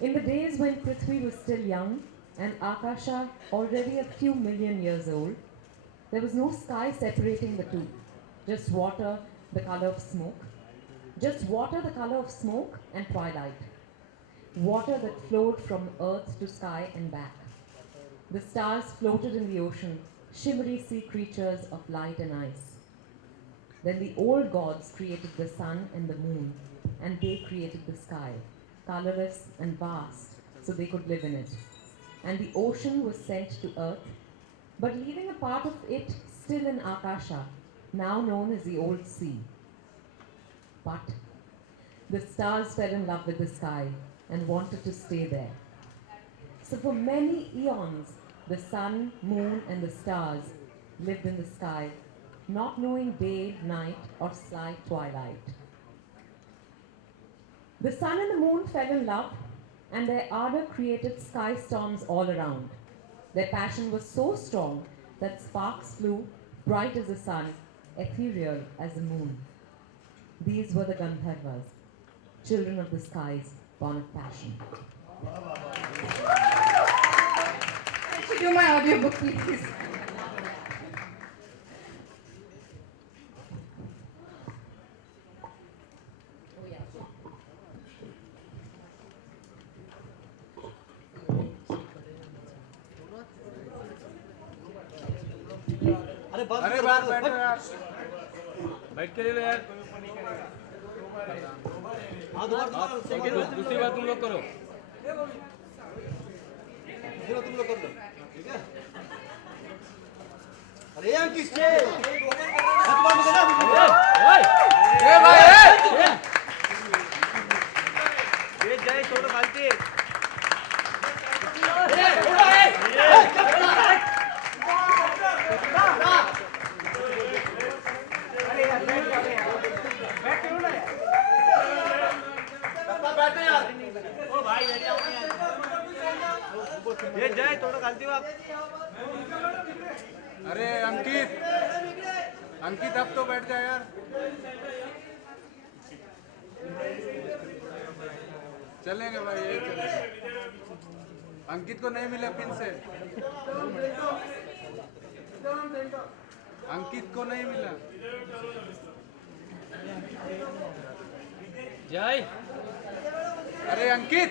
In the days when Prithvi was still young and Akasha already a few million years old, there was no sky separating the two, just water the color of smoke, just water the color of smoke and twilight, water that flowed from earth to sky and back. The stars floated in the ocean, shimmery sea creatures of light and ice. Then the old gods created the sun and the moon, and they created the sky, colorless and vast, so they could live in it. And the ocean was sent to earth, but leaving a part of it still in Akasha, now known as the old sea. But the stars fell in love with the sky and wanted to stay there. So for many eons, the sun, moon, and the stars lived in the sky, not knowing day, night, or slight twilight. The sun and the moon fell in love, and their ardor created sky storms all around. Their passion was so strong that sparks flew, bright as the sun, ethereal as the moon. These were the Gandharvas, children of the skies, born of passion. I should do my audiobook, please. अरे बाहर बैठो यार, बैठ के ले लो यार। दूसरी बात तुम लोग करो, तुम लोग कर लो, ठीक है? अरे यार किससे? ये जाए छोड़ो फालतू। ये जाए थोड़ा गलती हुआ। अरे अंकित, अंकित अब तो बैठ जाए यार। चलेंगे भाई, यही चलेंगे। अंकित को नहीं मिला पिन से, अंकित को नहीं मिला। जय, अरे अंकित,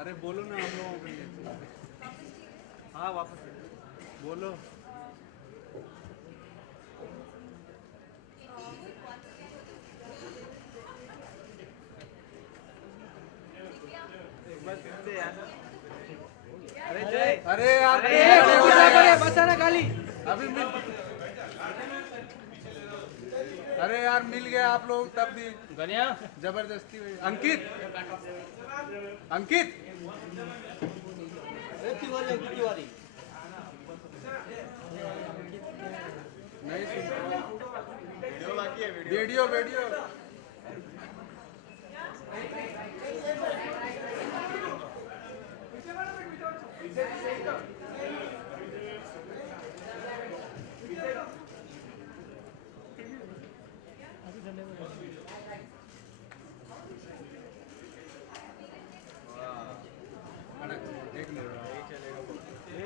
अरे बोलो ना हम लोगों के लिए। हाँ वापस बोलो। एक बार फिर से यार। अरे जय, अरे यार बसाना खाली अभी मिल। अरे यार मिल गए आप लोग तब भी गनिया जबरदस्ती हुई। अंकित, अंकित तिवारी नहीं सुन, वीडियो वीडियो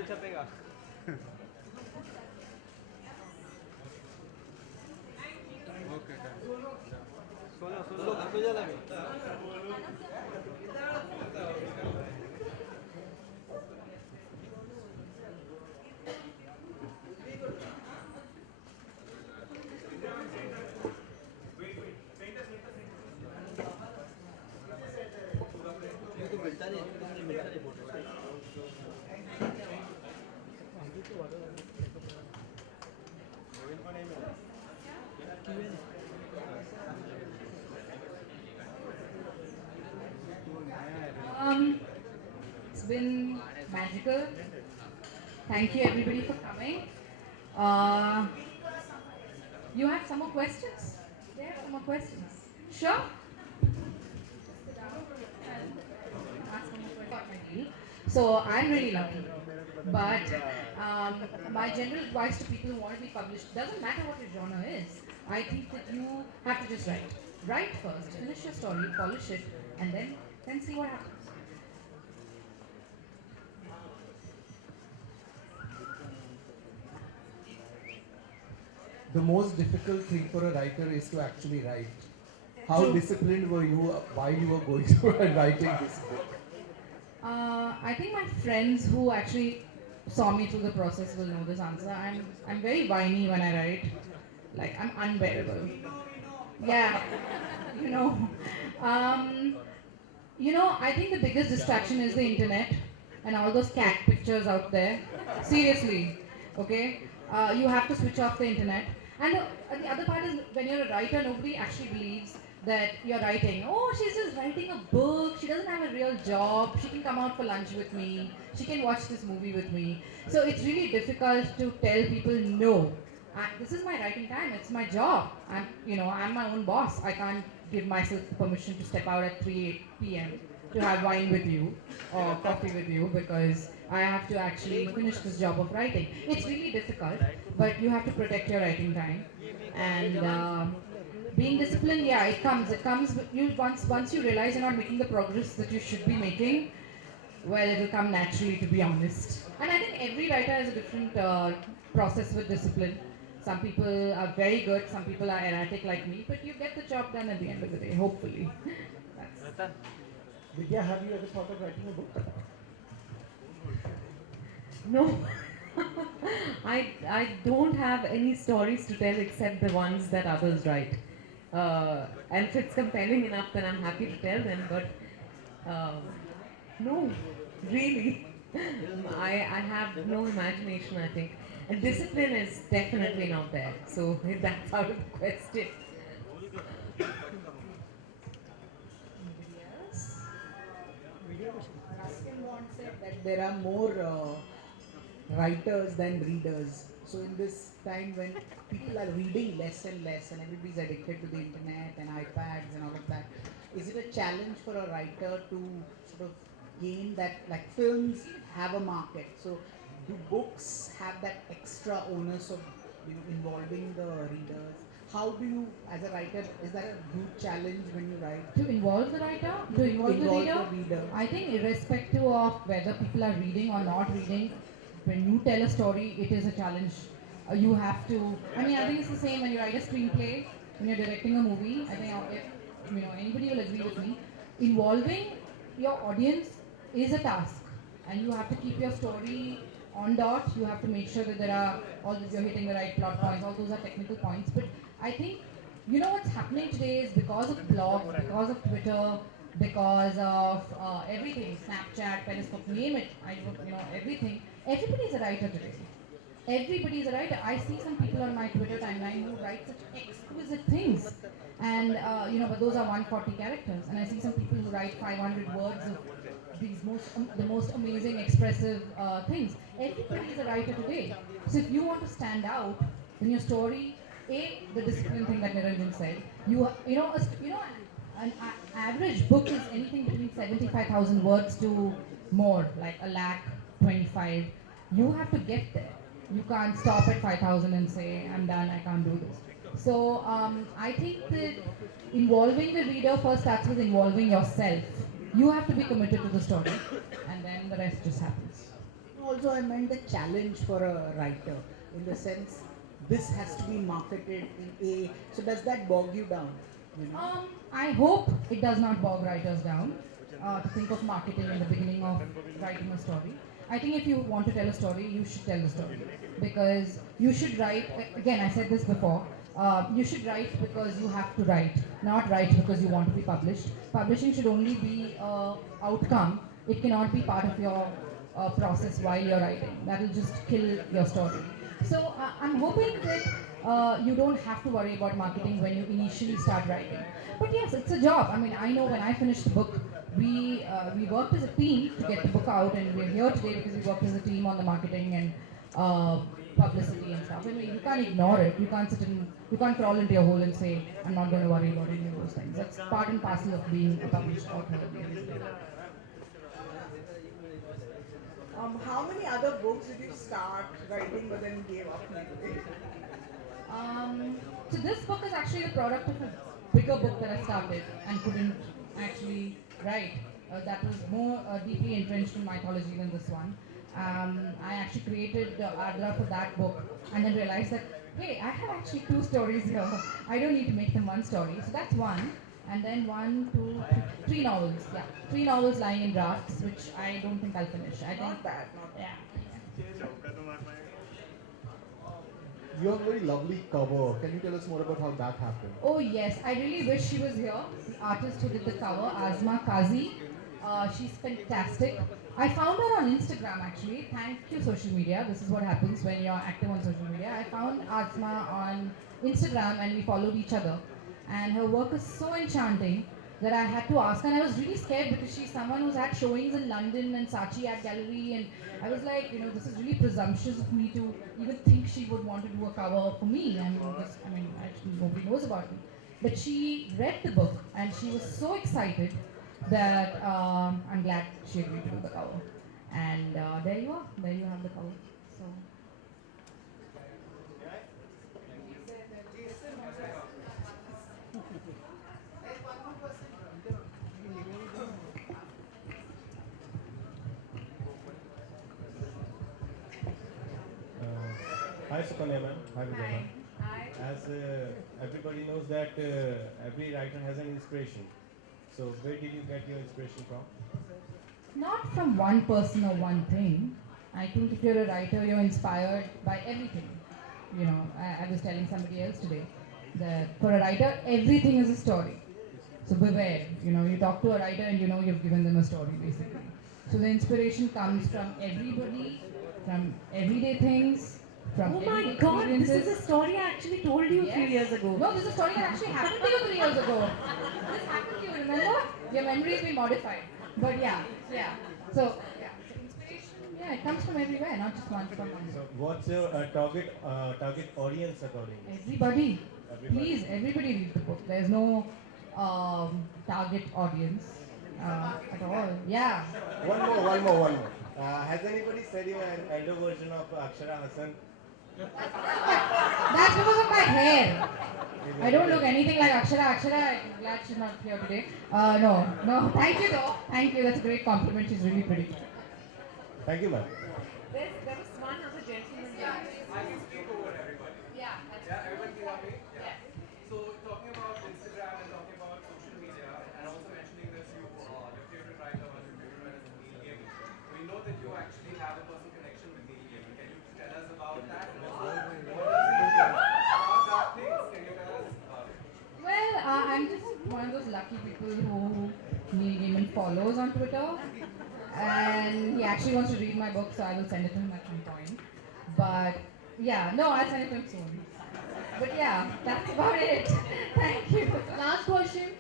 छपेगा। ओके सोलो सोलो घर पे जा लगे। तो मिलता नहीं, मिलता नहीं photo. It's been magical. Thank you everybody for coming. You have some more questions? Yeah, some more questions. Sure? Ask one more question. So I'm really lucky. But my general advice to people who want to be published, doesn't matter what your genre is. I think that you have to just write. Write first, finish your story, polish it, and then see what happens. The most difficult thing for a writer is to actually write. How True. disciplined were you while you were going through and writing this book? I think my friends who actually saw me through the process will know this answer. I'm very whiny when I write. Like I'm unbearable. Yeah, you know. Um, I think the biggest distraction is the internet and all those cat pictures out there. Seriously, okay? You have to switch off the internet. And the other part is when you're a writer, nobody actually believes that you're writing. Oh, she's just writing a book. She doesn't have a real job. She can come out for lunch with me. She can watch this movie with me. So it's really difficult to tell people no. This is my writing time. It's my job. I'm my own boss. I can't give myself permission to step out at 3 p.m. to have wine with you or coffee with you because I have to actually finish this job of writing. It's really difficult, but you have to protect your writing time. And being disciplined, yeah, it comes. It comes. Once you realize you're not making the progress that you should be making, well, it'll come naturally, to be honest. And I think every writer has a different process with discipline. Some people are very good, some people are erratic like me, but you get the job done at the end of the day, hopefully. That's, Vidya, have you ever thought of writing a book? No, I don't have any stories to tell except the ones that others write. And if it's compelling enough, then I'm happy to tell them. But no, really, I have no imagination. I think, and discipline is definitely not there. So that's out of the question. Ruskin once said that there are more writers than readers. So in this time when people are reading less and less and everybody's addicted to the internet and iPads and all of that, is it a challenge for a writer to sort of gain that, like films have a market, so do books have that extra onus of involving the readers? How do you, as a writer, is that a huge challenge when you write? to involve the writer, to involve the reader. I think irrespective of whether people are reading or not reading, when you tell a story, it is a challenge. You have to. I think it's the same when you write a screenplay, when you're directing a movie. I think anybody will agree with me. Involving your audience is a task, and you have to keep your story on dot. You have to make sure that you're hitting the right plot points. All those are technical points, but I think what's happening today is because of blogs, because of Twitter, because of everything, Snapchat, Periscope, name it. Everything. Everybody's a writer today. Everybody's a writer. I see some people on my Twitter timeline who write such exquisite things, and but those are 140 characters. And I see some people who write 500 words of the most amazing, expressive things. Everybody's a writer today. So if you want to stand out, then your story, the discipline thing that Niranjan said, an average book is anything between 75,000 words to more, like a lakh, 25. You have to get there. You can't stop at 5,000 and say, I'm done, I can't do this. So I think that involving the reader first starts with involving yourself. You have to be committed to the story, and then the rest just happens. Also, I meant the challenge for a writer, in the sense this has to be marketed in a. So does that bog you down? I hope it does not bog writers down to think of marketing in the beginning of writing a story. I think if you want to tell a story, you should tell the story. Because you should write, again, I said this before, you should write because you have to write, not write because you want to be published. Publishing should only be an outcome. It cannot be part of your process while you're writing. That will just kill your story. So I'm hoping that you don't have to worry about marketing when you initially start writing. But yes, it's a job. I know when I finished the book, we worked as a team to get the book out, and we're here today because we worked as a team on the marketing and publicity and stuff. You can't ignore it. You can't crawl into your hole and say, I'm not going to worry about any of those things. That's part and parcel of being a published author. How many other books did you start writing but then gave up midway? So this book is actually the product of a bigger book that I started and couldn't actually write. That was more deeply entrenched in mythology than this one. I actually created the Adra for that book and then realized that, hey, I have actually 2 stories here. I don't need to make them 1 story. So that's one. And then 1, 2, 3 novels. Yeah, 3 novels lying in drafts, which I don't think I'll finish. I think, Not bad, not bad. yeah. You have a very lovely cover. Can you tell us more about how that happened? Oh yes, I really wish she was here. The artist who did the cover, Azma Kazi. She's fantastic. I found her on Instagram actually. Thank you, social media. This is what happens when you're active on social media. I found Azma on Instagram and we followed each other. And her work is so enchanting that I had to ask her. And I was really scared because she's someone who's had showings in London and Saatchi Art Gallery. And I was like, this is really presumptuous of me to even think she would want to do a cover for me. Actually, nobody knows about me. But she read the book and she was so excited that I'm glad she agreed to do the cover. And there you are. There you have the cover. So. Hi Sukanya ma'am. Hi Vijay ma'am. Hi. As everybody knows that every writer has an inspiration. So where did you get your inspiration from? Not from one person or one thing. I think if you're a writer, you're inspired by everything. I was telling somebody else today that for a writer, everything is a story. So beware. You talk to a writer and you've given them a story basically. So the inspiration comes from everybody, from everyday things, from Oh my everyday god, this experiences. is a story I actually told you a few Yes. years ago. No, this is a story that actually happened to you 3 years ago. This happened to you, remember? Your memory's been modified. But yeah. So inspiration, it comes from everywhere, not just one from one. So what's your target audience accordingly? Everybody. Everybody. Please, everybody read the book. There's no target audience at all. Yeah. One more. Has anybody said you an elder version of Akshara Hassan? That's because of my hair. I don't look anything like Akshara. I'm glad she's not here today. No. Thank you though. Thank you. That's a great compliment. She's really pretty. Thank you ma'am. There was one other gentleman. I can speak over everybody. Yeah. Yeah, everyone can hear me? Yeah. So talking about Instagram and talking about social media and also mentioning this your favorite writer was your favorite writer is Neil Gaiman. We know that you actually have a personal connection with Neil Gaiman. Can you tell us about that? What does he do? About that things, can you tell us about it? Well, I'm just one of those lucky people who Neil Gaiman follows on Twitter. And he actually wants to read my book, so I will send it to him at some point. But yeah, no, I'll send it to him soon. But yeah, that's about it. Thank you. Last question.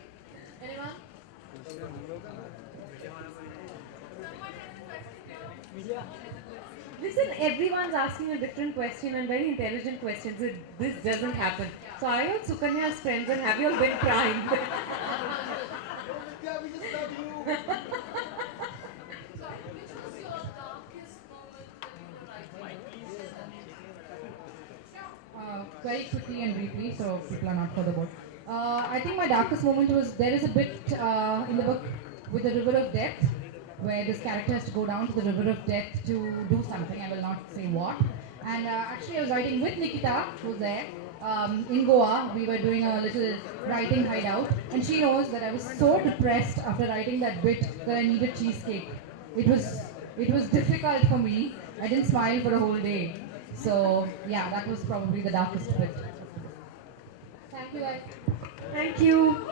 Anyone? Listen, everyone's asking a different question and very intelligent questions. This doesn't happen. So are you Sukanya's friends and have you all been crying? Yeah, we just love you. Which was your darkest moment when you were writing? Very quickly and briefly, so people are not for the book. I think my darkest moment was there is a bit in the book with the river of death, where this character has to go down to the river of death to do something. I will not say what. And actually, I was writing with Nikita, who's there. In Goa, we were doing a little writing hideout, and she knows that I was so depressed after writing that bit that I needed cheesecake. It was difficult for me. I didn't smile for a whole day. So yeah, that was probably the darkest bit. Thank you guys. Thank you.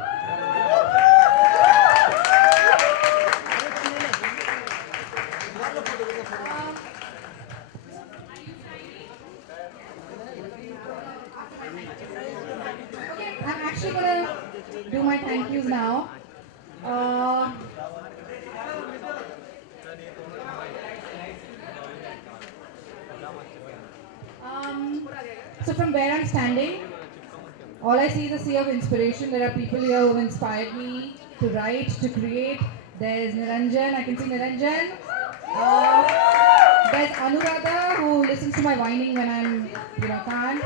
Okay, I'm actually gonna do my thank yous now. So from where I'm standing, all I see is a sea of inspiration. There are people here who have inspired me to write, to create. There's Niranjan, I can see Niranjan. There's Anuradha who listens to my whining when I'm, can't.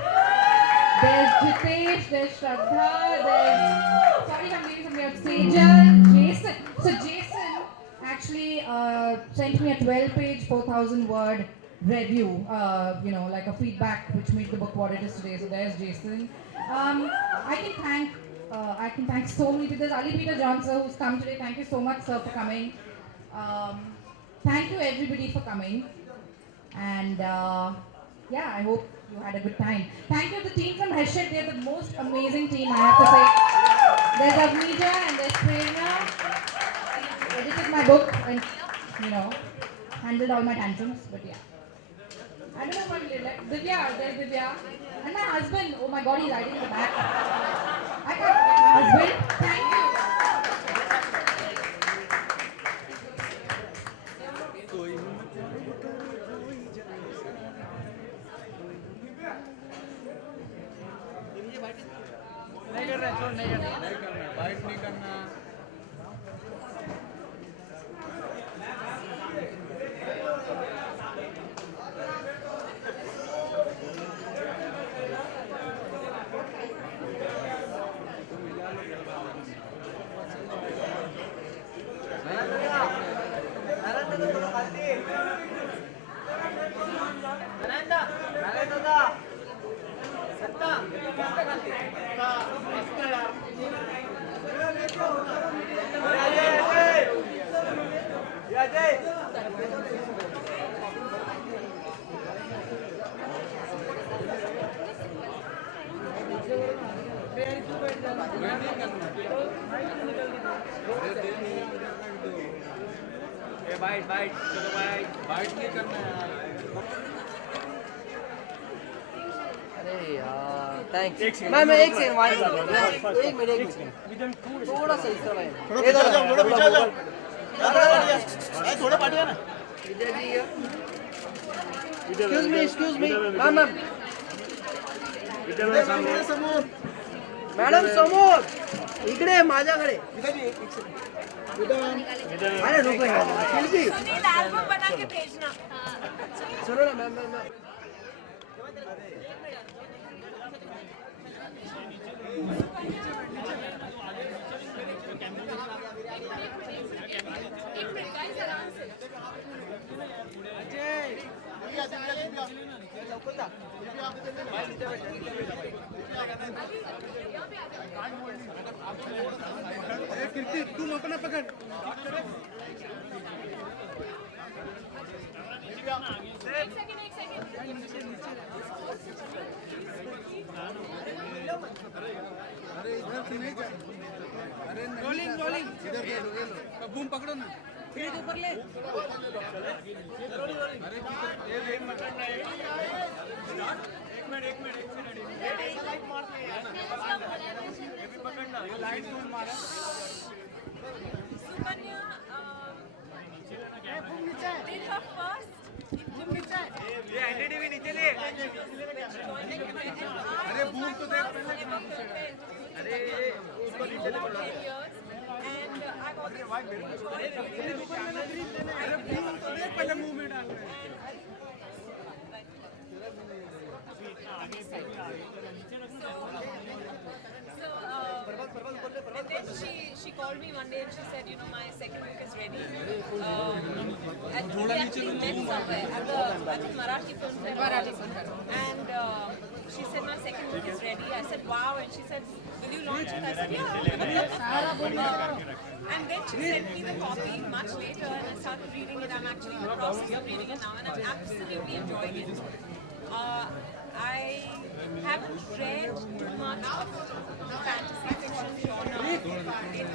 There's Jitesh, there's Shraddha, there's, sorry if I'm leaving somebody out, Sejal, Jason. So Jason actually sent me a 12-page, 4,000-word review, like a feedback which made the book what it is today. So there's Jason. I can thank so many people. There's Ali Peter Johnson who's come today. Thank you so much, sir, for coming. Thank you everybody for coming. And I hope you had a good time. Thank you to the team from Heshet. They're the most amazing team, I have to say. There's Avnija and there's Prerna. Edited my book and, handled all my tantrums. But yeah. I don't know what to like. Divya, there's Divya. And my husband, oh my god, he's hiding in the back. I got my husband. Thank you. Thanks मैं एक second vice एक minute थोड़ा सा इस तरह में थोड़ा पीछे जाओ थोड़ा पाटिया ना एक्सक्यूज मी मैम मॅडम समोर इकडे माझ्याकडे अरे रुको यार शिल्पी सुनील एल्बम बना के भेजना सुनो ना मैम कीर्ति तुम अपना पकड़ अरे इधर से नहीं जा अरे रोलिंग इधर बूम पकड़ो ना फिर ऊपर ले अरे ये एक मिनट पकड़ना लाइट दूर मारा सुकन्या did her first ये एनडीटीवी नीचे ले अरे बूम तो देख अरे उसको नीचे ले पड़ा and I've always enjoyed it. अरे बूम तो देख पहले मुंह में डाल रहे And then she called me one day and she said, my second book is ready. And we actually met somewhere at the Marathi Film Fair. And she said, my second book is ready. I said, wow. And she said, will you launch it? I said, yeah. And then she sent me the copy much later and I started reading it. I'm actually in the process of reading it now and I'm absolutely enjoying it. I haven't read too much of the fantasy fiction genre in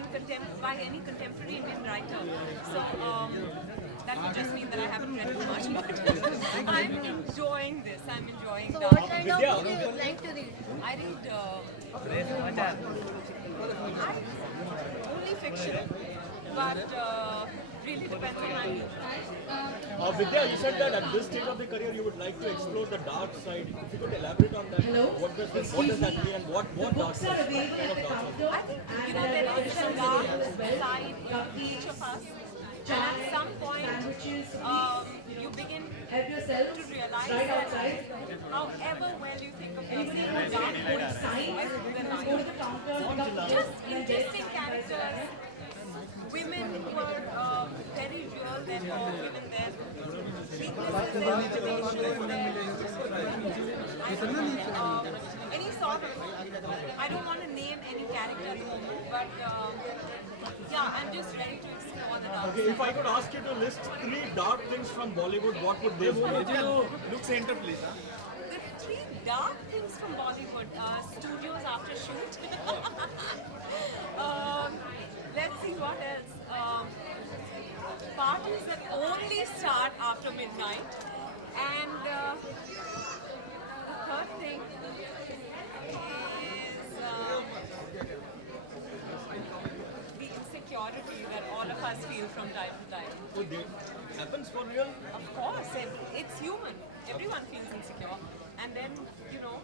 Indian, by any contemporary Indian writer. So that would just mean that I haven't read too much, but I'm enjoying this. I'm enjoying So that. what kind of book do you like to read? I read only fiction, but really depends on my mood. Vidya, you said that at this stage of the career you would like to explore the dark side. If you could elaborate on that, Hello? what does that mean and what dark side? Are available at the counter. I think, there is a dark side of each of us. And at some point, you begin to realize that however well you think of yourself, just interesting characters, women who are very real, therefore given their weaknesses, their limitations, any sort of, I don't want to name any character at the moment, but yeah, I'm just ready to explore the dark Okay, if I could ask you to list 3 dark things from Bollywood, what would they be? Look center, please. Huh? The 3 dark things from Bollywood, studios after shoot. Let's see what else. Parties that only start after midnight. And the third thing is the insecurity that all of us feel from time to time. Oh, it happens for real? Of course, it's human. Everyone feels insecure. And then, you know,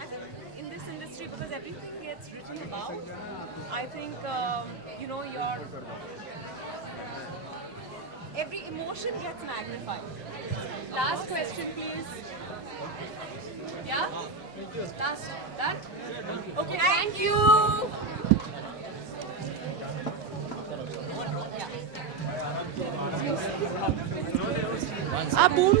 I think in this industry, because everything gets written about, I think, you know, every emotion gets magnified. Last question, please. Yeah? Last. Done? Okay, thank you. Ah, boom.